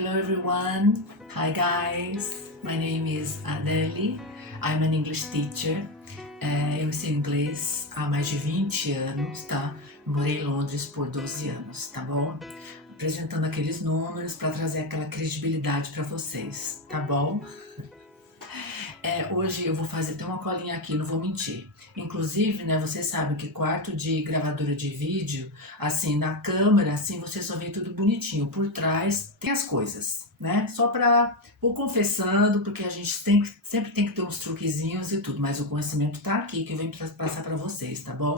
Hello everyone, hi guys, my name is Adele, I'm an English teacher. Eu ensino inglês há mais de 20 anos, tá? Morei em Londres por 12 anos, tá bom? Apresentando aqueles números para trazer aquela credibilidade para vocês, tá bom? Hoje eu vou fazer até uma colinha aqui, não vou mentir. Inclusive, né, vocês sabem que quarto de gravadora de vídeo, assim, na câmera, assim, você só vê tudo bonitinho. Por trás tem as coisas, né? Vou confessando, porque a gente sempre tem que ter uns truquezinhos e tudo, mas o conhecimento tá aqui, que eu venho passar para vocês, tá bom?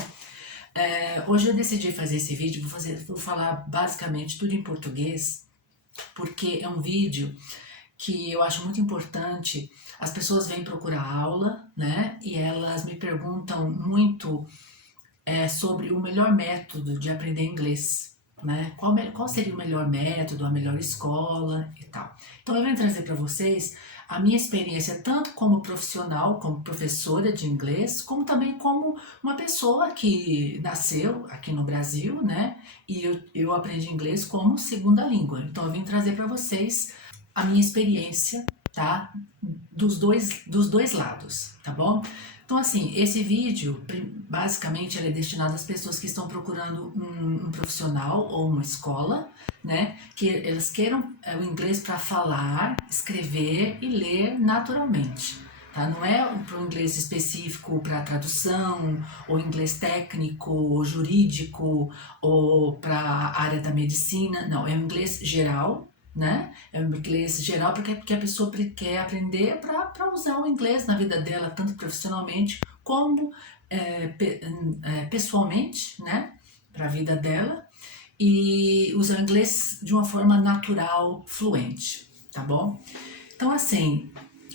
Hoje eu decidi fazer esse vídeo, vou falar basicamente tudo em português, porque é um vídeo que eu acho muito importante. As pessoas vêm procurar aula, né? E elas me perguntam muito sobre o melhor método de aprender inglês, né? Qual seria o melhor método, a melhor escola e tal. Então eu venho trazer para vocês a minha experiência tanto como profissional, como professora de inglês, como também como uma pessoa que nasceu aqui no Brasil, né? E eu aprendi inglês como segunda língua. Então eu vim trazer para vocês a minha experiência, tá? Dos dois lados, tá bom? Então, assim, esse vídeo, basicamente, ele é destinado às pessoas que estão procurando um profissional ou uma escola, né? Que elas queiram o inglês para falar, escrever e ler naturalmente. Tá? Não é para o inglês específico para tradução, ou inglês técnico, ou jurídico, ou para a área da medicina. Não, é um inglês geral, né? É um inglês geral porque a pessoa quer aprender para usar o inglês na vida dela, tanto profissionalmente como pessoalmente, né? Para a vida dela, e usar o inglês de uma forma natural, fluente, tá bom? Então, assim,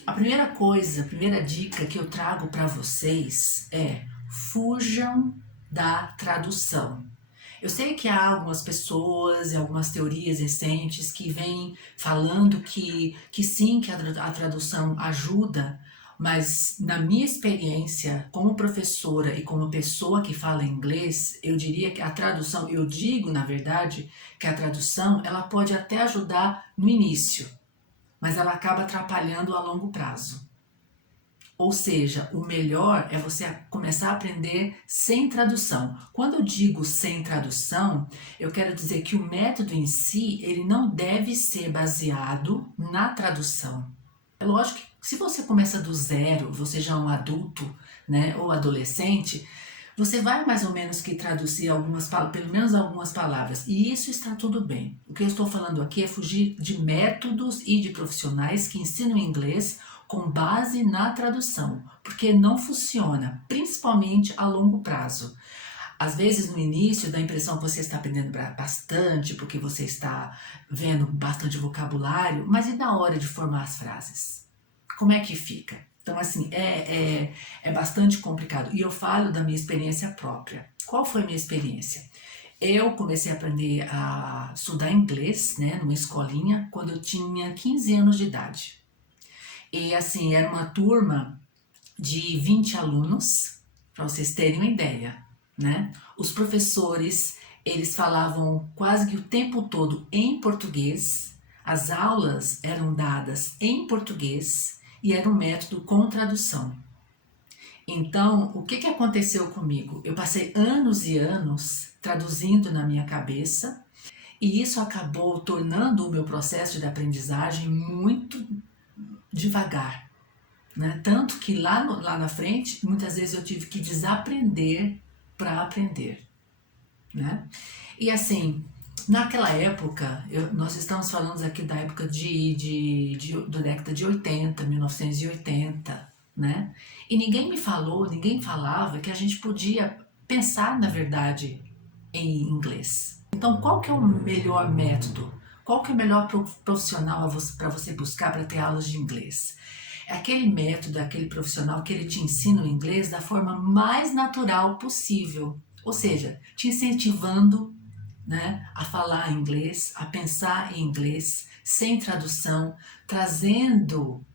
a primeira dica que eu trago para vocês é: fujam da tradução. Eu sei que há algumas pessoas e algumas teorias recentes que vêm falando que sim, que a tradução ajuda, mas na minha experiência como professora e como pessoa que fala inglês, eu diria que a tradução, eu digo na verdade que a tradução ela pode até ajudar no início, mas ela acaba atrapalhando a longo prazo. Ou seja, o melhor é você começar a aprender sem tradução. Quando eu digo sem tradução, eu quero dizer que o método em si, ele não deve ser baseado na tradução. É lógico que se você começa do zero, você já é um adulto, né, ou adolescente, você vai mais ou menos que traduzir pelo menos algumas palavras, e isso está tudo bem. O que eu estou falando aqui é fugir de métodos e de profissionais que ensinam inglês com base na tradução, porque não funciona, principalmente a longo prazo. Às vezes no início dá a impressão que você está aprendendo bastante, porque você está vendo bastante vocabulário, mas e na hora de formar as frases? Como é que fica? Então, assim, é bastante complicado. E eu falo da minha experiência própria. Qual foi a minha experiência? Eu comecei a aprender a estudar inglês, né, numa escolinha, quando eu tinha 15 anos de idade. E, assim, era uma turma de 20 alunos, para vocês terem uma ideia, né? Os professores, eles falavam quase que o tempo todo em português, as aulas eram dadas em português e era um método com tradução. Então, o que aconteceu comigo? Eu passei anos e anos traduzindo na minha cabeça e isso acabou tornando o meu processo de aprendizagem muito devagar, né? Tanto que lá na frente, muitas vezes eu tive que desaprender para aprender, né? E assim, naquela época, nós estamos falando aqui da época da década de 80, 1980, né? E ninguém falava que a gente podia pensar, na verdade, em inglês. Então, qual que é o melhor método? Qual que é o melhor profissional para você buscar para ter aulas de inglês? É aquele método, aquele profissional que ele te ensina o inglês da forma mais natural possível. Ou seja, te incentivando, né, a falar inglês, a pensar em inglês, sem tradução, trazendo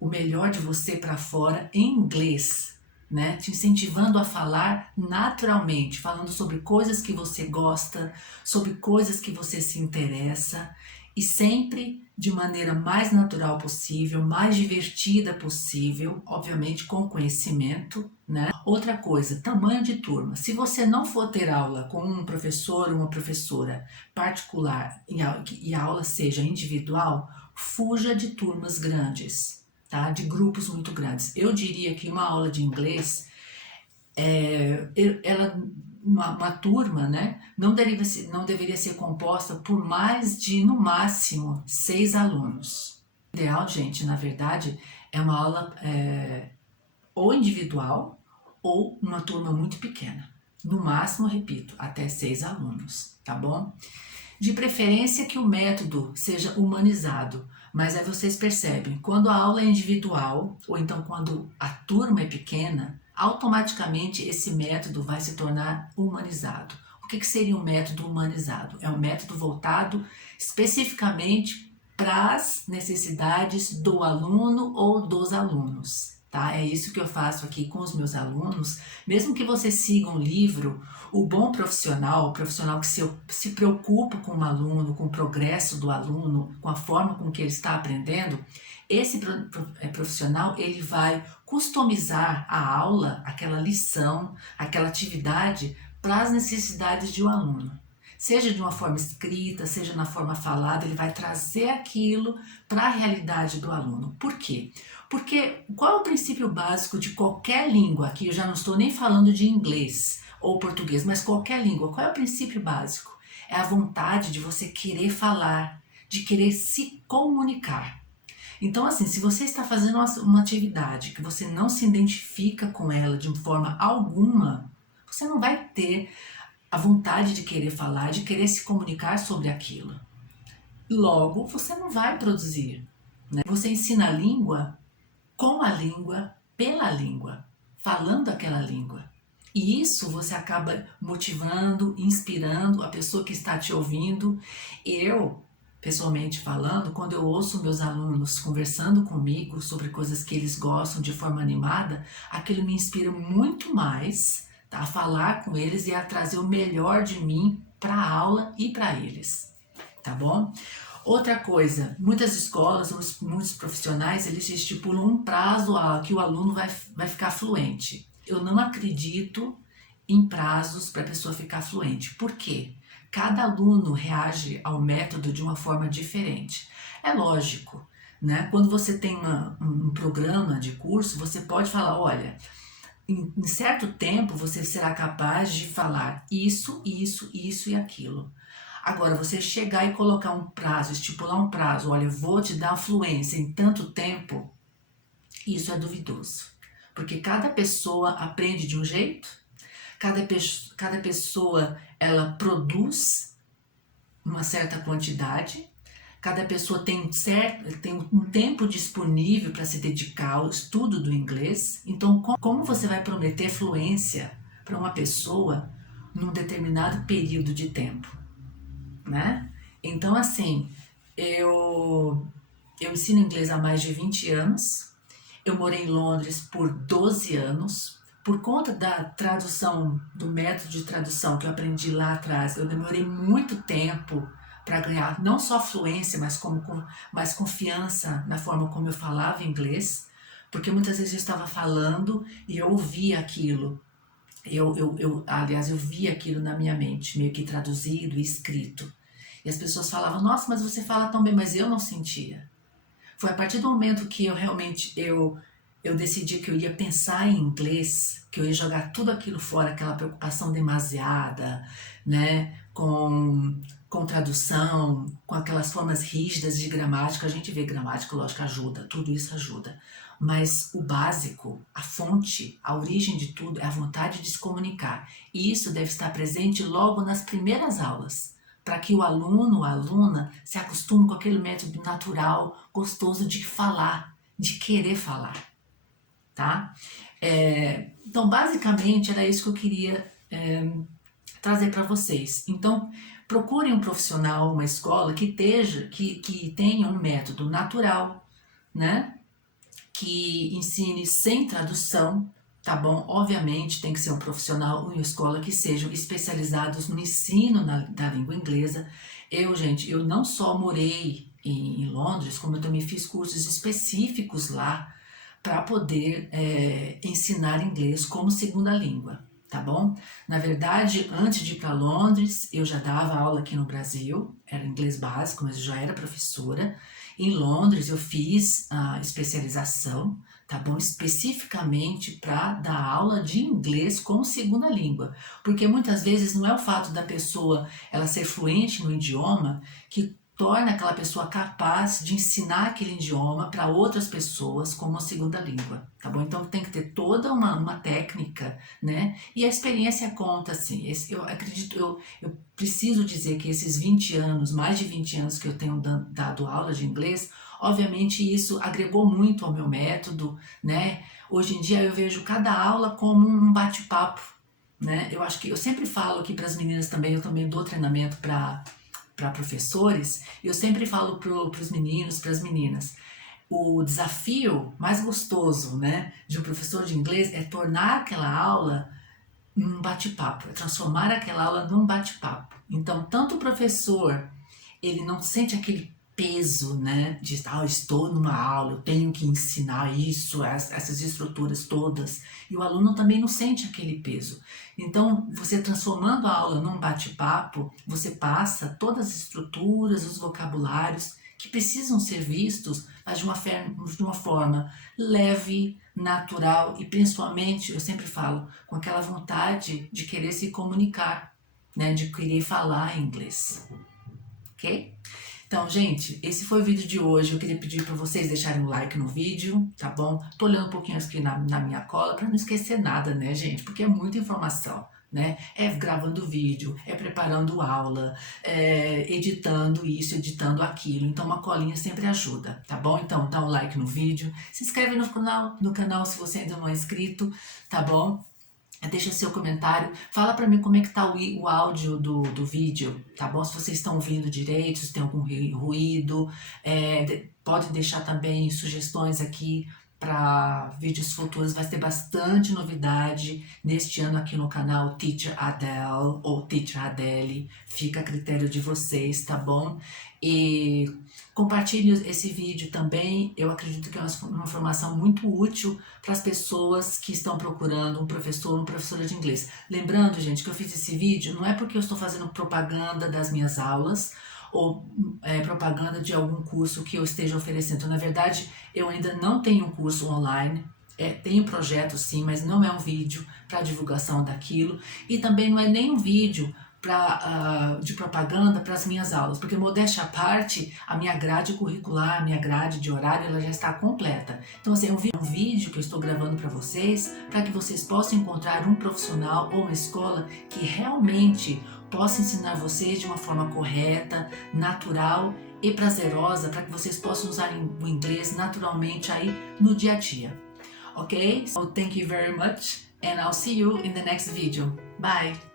o melhor de você para fora em inglês. né? Te incentivando a falar naturalmente, falando sobre coisas que você gosta, sobre coisas que você se interessa e sempre de maneira mais natural possível, mais divertida possível, obviamente com conhecimento, né? Outra coisa, tamanho de turma. Se você não for ter aula com um professor ou uma professora particular e a aula seja individual, fuja de turmas grandes. Tá? De grupos muito grandes. Eu diria que uma aula de inglês, uma turma, né, não deveria ser composta por mais de, no máximo, 6 alunos. O ideal, gente, na verdade, é uma aula ou individual ou uma turma muito pequena. No máximo, repito, até 6 alunos, tá bom? De preferência que o método seja humanizado, mas aí vocês percebem, quando a aula é individual, ou então quando a turma é pequena, automaticamente esse método vai se tornar humanizado. O que seria um método humanizado? É um método voltado especificamente para as necessidades do aluno ou dos alunos. Tá? É isso que eu faço aqui com os meus alunos. Mesmo que você siga um livro, o bom profissional, o profissional que se preocupa com o aluno, com o progresso do aluno, com a forma com que ele está aprendendo, esse profissional ele vai customizar a aula, aquela lição, aquela atividade para as necessidades de um aluno. Seja de uma forma escrita, seja na forma falada, ele vai trazer aquilo para a realidade do aluno. Por quê? Porque qual é o princípio básico de qualquer língua? Aqui eu já não estou nem falando de inglês ou português, mas qualquer língua. Qual é o princípio básico? É a vontade de você querer falar, de querer se comunicar. Então, assim, se você está fazendo uma atividade que você não se identifica com ela de forma alguma, você não vai ter a vontade de querer falar, de querer se comunicar sobre aquilo. Logo, você não vai produzir, né? Você ensina a língua com a língua, pela língua, falando aquela língua. E isso você acaba motivando, inspirando a pessoa que está te ouvindo. Eu, pessoalmente falando, quando eu ouço meus alunos conversando comigo sobre coisas que eles gostam de forma animada, aquilo me inspira muito mais, tá? A falar com eles e a trazer o melhor de mim para a aula e para eles, tá bom? Outra coisa, muitas escolas, muitos profissionais, eles estipulam um prazo que o aluno vai ficar fluente. Eu não acredito em prazos para a pessoa ficar fluente. Por quê? Cada aluno reage ao método de uma forma diferente. É lógico, né? Quando você tem um programa de curso, você pode falar, olha, em certo tempo você será capaz de falar isso, isso, isso e aquilo. Agora, você chegar e colocar um prazo, estipular um prazo, olha, vou te dar fluência em tanto tempo, isso é duvidoso. Porque cada pessoa aprende de um jeito, cada pessoa ela produz uma certa quantidade, cada pessoa tem um tempo disponível para se dedicar ao estudo do inglês. Então, como você vai prometer fluência para uma pessoa num determinado período de tempo, né? Então, assim, eu ensino inglês há mais de 20 anos, eu morei em Londres por 12 anos, por conta da tradução, do método de tradução que eu aprendi lá atrás, eu demorei muito tempo para ganhar não só fluência, mas confiança na forma como eu falava inglês, porque muitas vezes eu estava falando e eu ouvia aquilo. Aliás, eu via aquilo na minha mente, meio que traduzido e escrito. E as pessoas falavam, nossa, mas você fala tão bem, mas eu não sentia. Foi a partir do momento que eu realmente eu decidi que eu ia pensar em inglês, que eu ia jogar tudo aquilo fora, aquela preocupação demasiada, né, com tradução, com aquelas formas rígidas de gramática. A gente vê gramática, lógico, ajuda, tudo isso ajuda. Mas o básico, a fonte, a origem de tudo é a vontade de se comunicar. E isso deve estar presente logo nas primeiras aulas, para que o aluno, a aluna, se acostume com aquele método natural, gostoso de falar, de querer falar, tá? Então, basicamente, era isso que eu queria trazer para vocês. Então, procurem um profissional, uma escola que tenha um método natural, né? Que ensine sem tradução, tá bom? Obviamente tem que ser um profissional ou uma escola que sejam especializados no ensino da língua inglesa. Gente, eu não só morei em Londres, como eu também fiz cursos específicos lá para poder ensinar inglês como segunda língua, tá bom? Na verdade, antes de ir para Londres, eu já dava aula aqui no Brasil, era inglês básico, mas eu já era professora. Em Londres eu fiz a especialização, tá bom? Especificamente para dar aula de inglês como segunda língua, porque muitas vezes não é o fato da pessoa ela ser fluente no idioma que torna aquela pessoa capaz de ensinar aquele idioma para outras pessoas como segunda língua, tá bom? Então tem que ter toda uma técnica, né? E a experiência conta, assim. Eu acredito, eu preciso dizer que esses 20 anos, mais de 20 anos que eu tenho dado aula de inglês, obviamente isso agregou muito ao meu método, né? Hoje em dia eu vejo cada aula como um bate-papo, né? Eu acho que eu sempre falo aqui para as meninas também, eu também dou treinamento para professores, eu sempre falo para os meninos, para as meninas, o desafio mais gostoso, né, de um professor de inglês é tornar aquela aula um bate-papo, é transformar aquela aula num bate-papo. Então, tanto o professor, ele não sente aquele peso, né, de eu estou numa aula, eu tenho que ensinar isso, essas estruturas todas, e o aluno também não sente aquele peso. Então, você transformando a aula num bate-papo, você passa todas as estruturas, os vocabulários que precisam ser vistos, mas de uma forma leve, natural e principalmente, eu sempre falo, com aquela vontade de querer se comunicar, né, de querer falar inglês, ok? Então, gente, esse foi o vídeo de hoje. Eu queria pedir para vocês deixarem um like no vídeo, tá bom? Tô olhando um pouquinho aqui na minha cola para não esquecer nada, né, gente? Porque é muita informação, né? É gravando vídeo, é preparando aula, é editando isso, editando aquilo. Então, uma colinha sempre ajuda, tá bom? Então, dá um like no vídeo, se inscreve no canal se você ainda não é inscrito, tá bom? Deixa seu comentário, fala pra mim como é que tá o áudio do vídeo, tá bom? Se vocês estão ouvindo direito, se tem algum ruído, pode deixar também sugestões aqui para vídeos futuros, vai ter bastante novidade neste ano aqui no canal Teacher Adele ou Teacher Adele, fica a critério de vocês, tá bom? E compartilhe esse vídeo também, eu acredito que é uma informação muito útil para as pessoas que estão procurando um professor ou uma professora de inglês. Lembrando, gente, que eu fiz esse vídeo não é porque eu estou fazendo propaganda das minhas aulas ou propaganda de algum curso que eu esteja oferecendo. Na verdade, eu ainda não tenho um curso online, tenho projeto sim, mas não é um vídeo para divulgação daquilo e também não é nem um vídeo de propaganda para as minhas aulas, porque modéstia à parte, a minha grade curricular, a minha grade de horário, ela já está completa. Então assim, é um vídeo que eu estou gravando para vocês, para que vocês possam encontrar um profissional ou uma escola que realmente possa ensinar vocês de uma forma correta, natural e prazerosa, para que vocês possam usar o inglês naturalmente aí no dia a dia. Ok? So thank you very much and I'll see you in the next video. Bye!